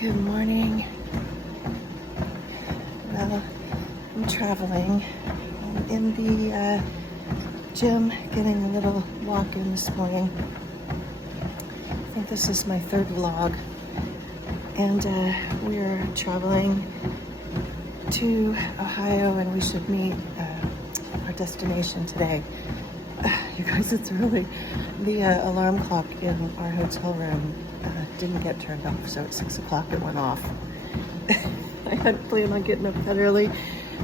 Good morning. Well, I'm traveling. I'm in the gym getting a little walk in this morning. I think this is my third vlog. And we're traveling to Ohio and we should meet our destination today. You guys, it's early. The alarm clock in our hotel room didn't get turned off, so at 6 o'clock it went off. I hadn't planned on getting up that early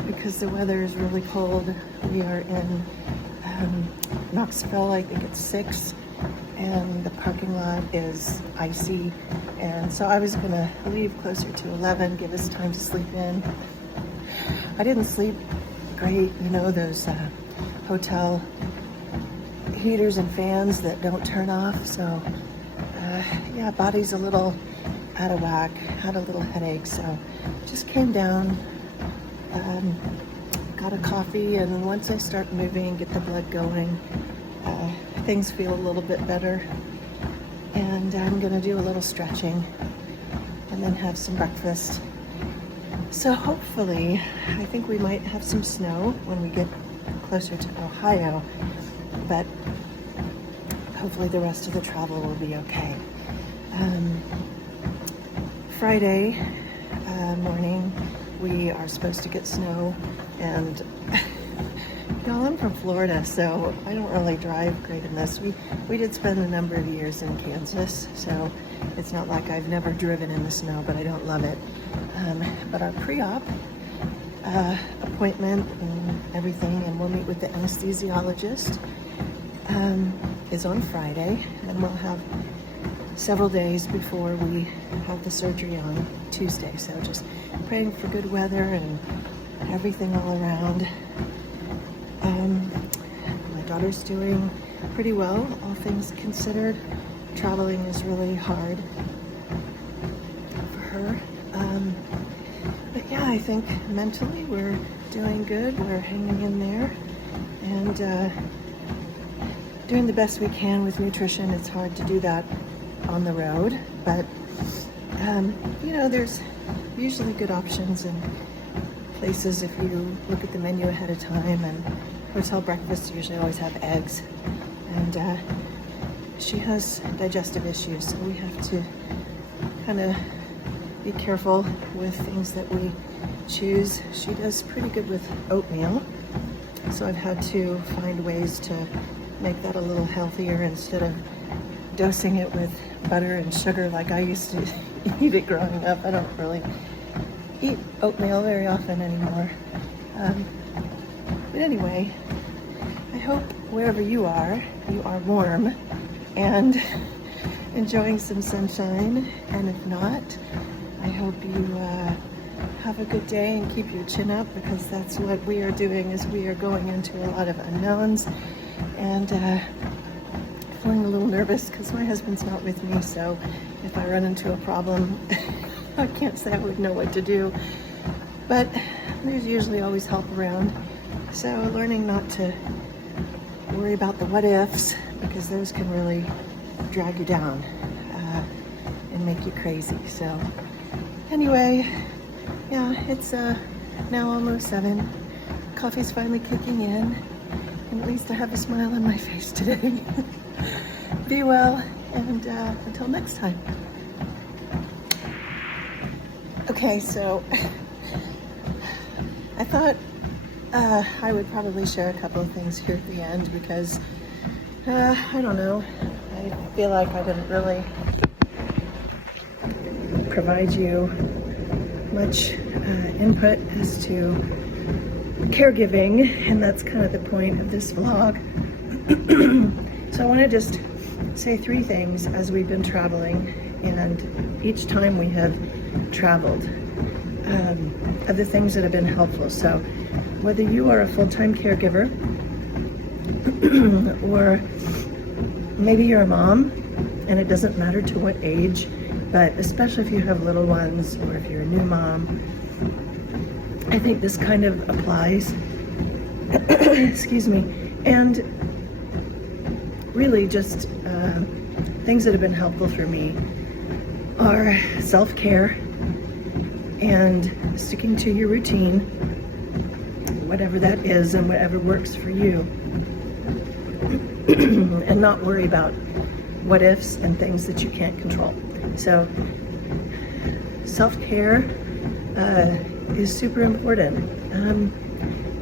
because the weather is really cold. We are in Knoxville, I think it's 6, and the parking lot is icy. And so I was gonna leave closer to 11, give us time to sleep in. I didn't sleep great, you know, those hotel heaters and fans that don't turn off. So yeah, body's a little out of whack, had a little headache. So just came down, got a coffee, and once I start moving, get the blood going, things feel a little bit better. And I'm gonna do a little stretching and then have some breakfast. So hopefully, I think we might have some snow when we get closer to Ohio, but hopefully the rest of the travel will be okay. Friday morning, we are supposed to get snow, and y'all, I'm from Florida, so I don't really drive great in this. We did spend a number of years in Kansas, so it's not like I've never driven in the snow, but I don't love it. But our pre-op appointment and everything, and we'll meet with the anesthesiologist, is on Friday, and we'll have several days before we have the surgery on Tuesday. So just praying for good weather and everything all around. My daughter's doing pretty well, all things considered. Traveling is really hard for her. But yeah, I think mentally we're doing good. We're hanging in there and doing the best we can with nutrition. It's hard to do that on the road, but you know, there's usually good options and places if you look at the menu ahead of time. And hotel breakfasts usually always have eggs, and she has digestive issues, so we have to kind of be careful with things that we choose. She does pretty good with oatmeal, so I've had to find ways to make that a little healthier instead of dosing it with butter and sugar like I used to eat it growing up. I don't really eat oatmeal very often anymore. But anyway, I hope wherever you are warm and enjoying some sunshine. And if not, I hope you have a good day and keep your chin up, because that's what we are doing, is we are going into a lot of unknowns. And feeling a little nervous because my husband's not with me, so if I run into a problem, I can't say I would know what to do. But there's usually always help around. So learning not to worry about the what ifs, because those can really drag you down and make you crazy. So anyway, yeah, it's now almost 7. Coffee's finally kicking in, and at least I have a smile on my face today. Be well, and until next time. Okay, so I thought I would probably share a couple of things here at the end, because I don't know, I feel like I didn't really provide you much input as to caregiving, and that's kind of the point of this vlog. So I want to just say 3 things as we've been traveling, and each time we have traveled, of the things that have been helpful. So whether you are a full-time caregiver or maybe you're a mom, and it doesn't matter to what age, but especially if you have little ones or if you're a new mom, I think this kind of applies. Excuse me. And really just things that have been helpful for me are self-care and sticking to your routine, whatever that is and whatever works for you, and not worry about what ifs and things that you can't control. So self-care is super important.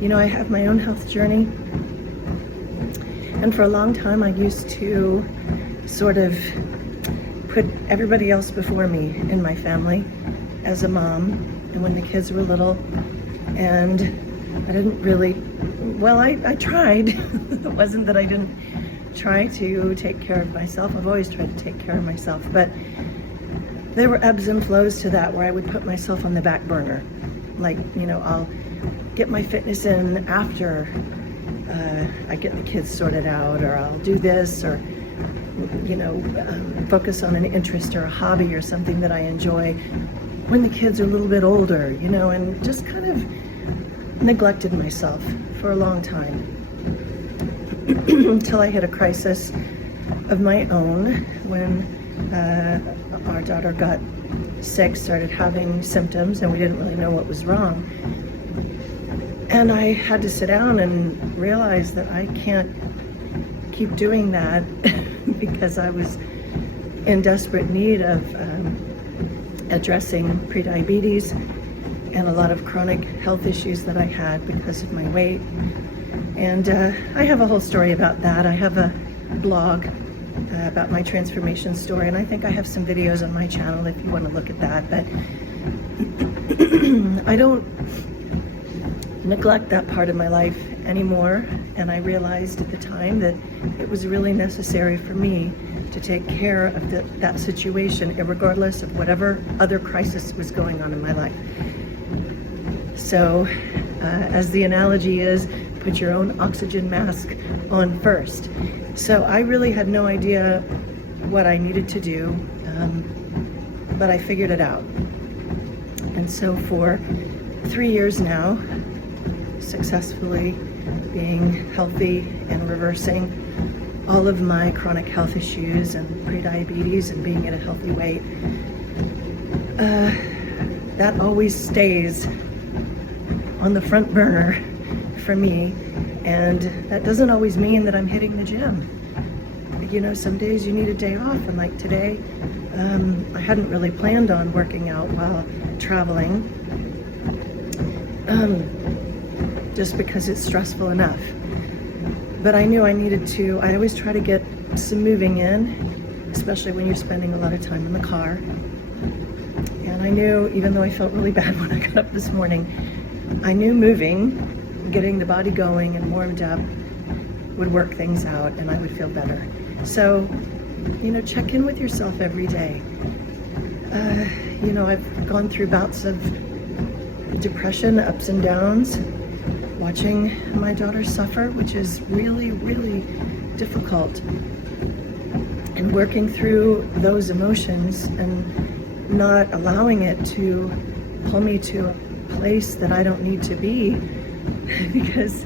You know, I have my own health journey, and for a long time I used to sort of put everybody else before me in my family as a mom, and when the kids were little, and I didn't really, well, I tried. It wasn't that I didn't try to take care of myself. I've always tried to take care of myself, but there were ebbs and flows to that where I would put myself on the back burner. Like, you know, I'll get my fitness in after I get the kids sorted out, or I'll do this, or you know, focus on an interest or a hobby or something that I enjoy when the kids are a little bit older, you know, and just kind of neglected myself for a long time until I hit a crisis of my own when our daughter got sick, started having symptoms, and we didn't really know what was wrong. And I had to sit down and realize that I can't keep doing that because I was in desperate need of addressing prediabetes and a lot of chronic health issues that I had because of my weight. And I have a whole story about that. I have a blog about my transformation story, and I think I have some videos on my channel if you want to look at that. But I don't neglect that part of my life anymore, and I realized at the time that it was really necessary for me to take care of that situation, regardless of whatever other crisis was going on in my life. So as the analogy is, put your own oxygen mask on first. So I really had no idea what I needed to do, but I figured it out. And so for 3 years now, successfully being healthy and reversing all of my chronic health issues and prediabetes and being at a healthy weight, that always stays on the front burner for me. And that doesn't always mean that I'm hitting the gym. You know, some days you need a day off, and like today, I hadn't really planned on working out while traveling, just because it's stressful enough. But I knew I needed to. I always try to get some moving in, especially when you're spending a lot of time in the car. And I knew, even though I felt really bad when I got up this morning, I knew moving, getting the body going and warmed up would work things out and I would feel better. So, you know, check in with yourself every day. You know, I've gone through bouts of depression, ups and downs, watching my daughter suffer, which is really, really difficult. And working through those emotions and not allowing it to pull me to a place that I don't need to be, because,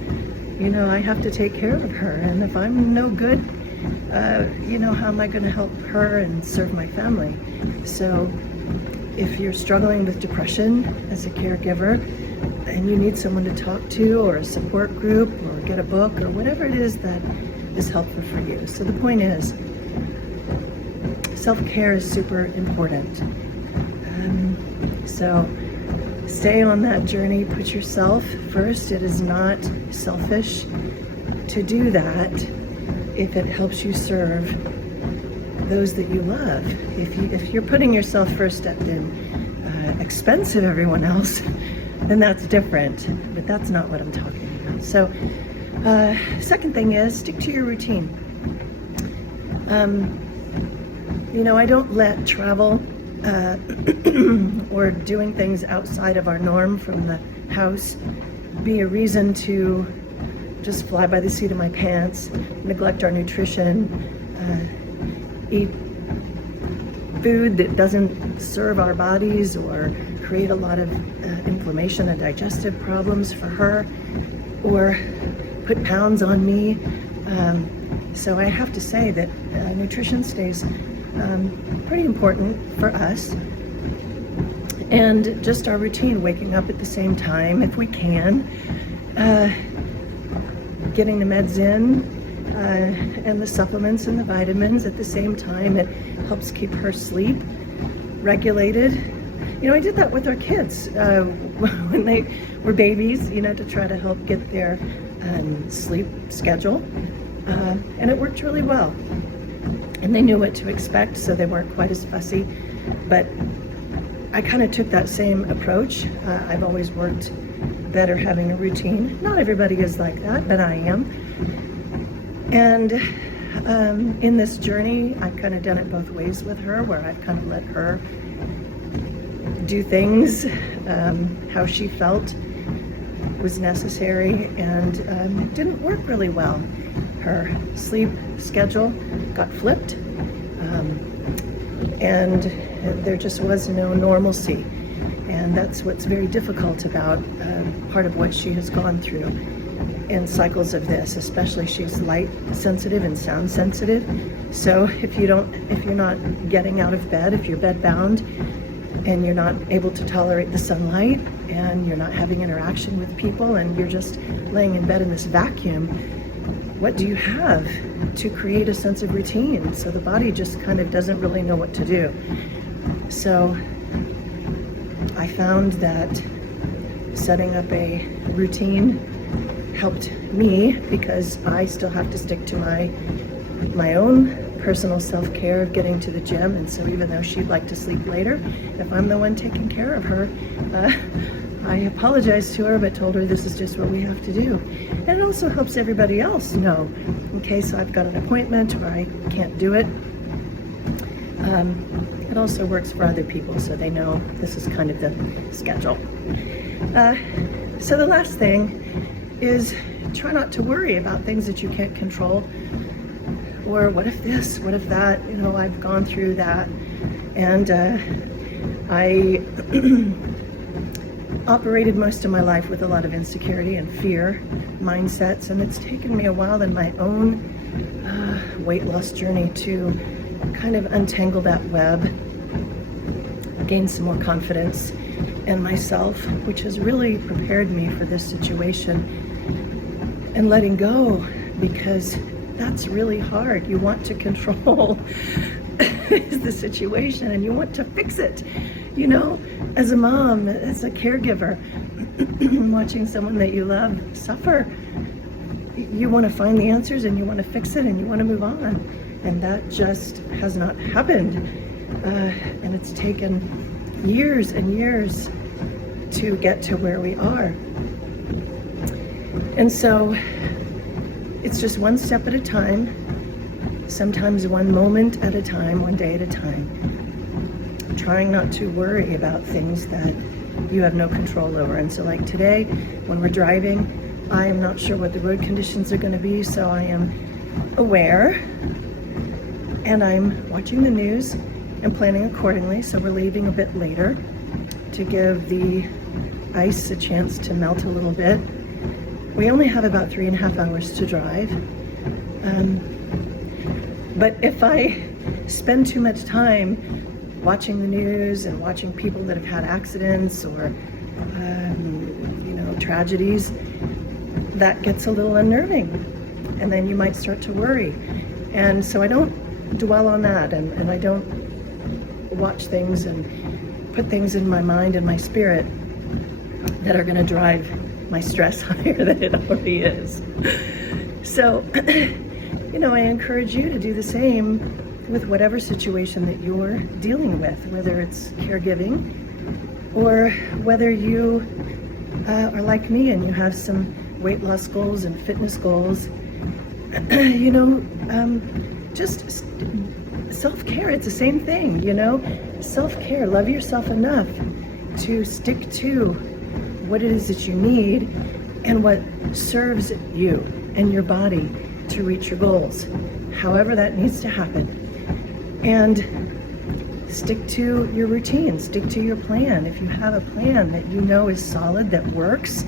you know, I have to take care of her. And if I'm no good, you know, how am I going to help her and serve my family? So if you're struggling with depression as a caregiver and you need someone to talk to, or a support group, or get a book, or whatever it is that is helpful for you. So the point is, self-care is super important. So stay on that journey, put yourself first. It is not selfish to do that if it helps you serve those that you love. If you're putting yourself first at the expense of everyone else, then that's different, but that's not what I'm talking about. So second thing is, stick to your routine. You know, I don't let travel or doing things outside of our norm from the house be a reason to just fly by the seat of my pants, neglect our nutrition, eat food that doesn't serve our bodies, or create a lot of inflammation and digestive problems for her, or put pounds on me. So I have to say that nutrition stays pretty important for us. And just our routine, waking up at the same time if we can, getting the meds in, and the supplements and the vitamins at the same time. It helps keep her sleep regulated. You know, I did that with our kids when they were babies, you know, to try to help get their sleep schedule. And it worked really well. And they knew what to expect, so they weren't quite as fussy. But I kind of took that same approach. I've always worked better having a routine. Not everybody is like that, but I am. And in this journey, I've kind of done it both ways with her, where I've kind of let her do things how she felt was necessary, and it didn't work really well. Her sleep schedule got flipped, and there just was no normalcy. And that's what's very difficult about part of what she has gone through in cycles of this, especially she's light sensitive and sound sensitive. So if you're not getting out of bed, if you're bedbound and you're not able to tolerate the sunlight and you're not having interaction with people and you're just laying in bed in this vacuum, what do you have to create a sense of routine? So the body just kind of doesn't really know what to do. So I found that setting up a routine helped me, because I still have to stick to my own personal self-care of getting to the gym. And so even though she'd like to sleep later, if I'm the one taking care of her, I apologized to her, but told her this is just what we have to do. And it also helps everybody else know, in case I've got an appointment or I can't do it. It also works for other people, so they know this is kind of the schedule. So the last thing is try not to worry about things that you can't control. Or what if this, what if that? You know, I've gone through that. And I operated most of my life with a lot of insecurity and fear mindsets, and it's taken me a while in my own weight loss journey to kind of untangle that web, gain some more confidence in myself, which has really prepared me for this situation, and letting go, because that's really hard. You want to control the situation and you want to fix it. You know, as a mom, as a caregiver, watching someone that you love suffer, you want to find the answers and you want to fix it and you want to move on. And that just has not happened. And it's taken years and years to get to where we are. And so it's just one step at a time, sometimes one moment at a time, one day at a time, trying not to worry about things that you have no control over. And so like today, when we're driving, I am not sure what the road conditions are going to be, so I am aware, and I'm watching the news and planning accordingly. So we're leaving a bit later to give the ice a chance to melt a little bit. We only have about 3.5 hours to drive. But if I spend too much time watching the news and watching people that have had accidents or, tragedies, that gets a little unnerving. And then you might start to worry. And so I don't dwell on that, and I don't watch things and put things in my mind and my spirit that are going to drive my stress higher than it already is. So, I encourage you to do the same with whatever situation that you're dealing with, whether it's caregiving or whether you are like me and you have some weight loss goals and fitness goals. Just self-care, it's the same thing, self-care, love yourself enough to stick to what it is that you need and what serves you and your body to reach your goals, however that needs to happen. And stick to your routine, stick to your plan. If you have a plan that you know is solid, that works,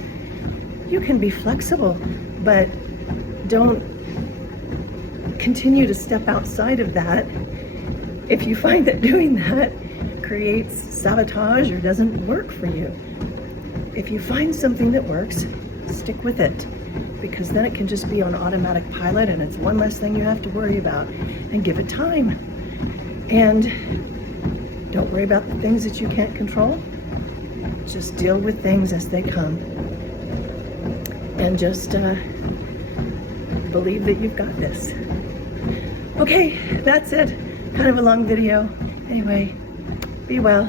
you can be flexible, but don't continue to step outside of that. If you find that doing that creates sabotage or doesn't work for you. If you find something that works, stick with it, because then it can just be on automatic pilot and it's one less thing you have to worry about. And give it time. And don't worry about the things that you can't control. Just deal with things as they come. And just believe that you've got this. Okay, that's it. Kind of a long video. Anyway, be well.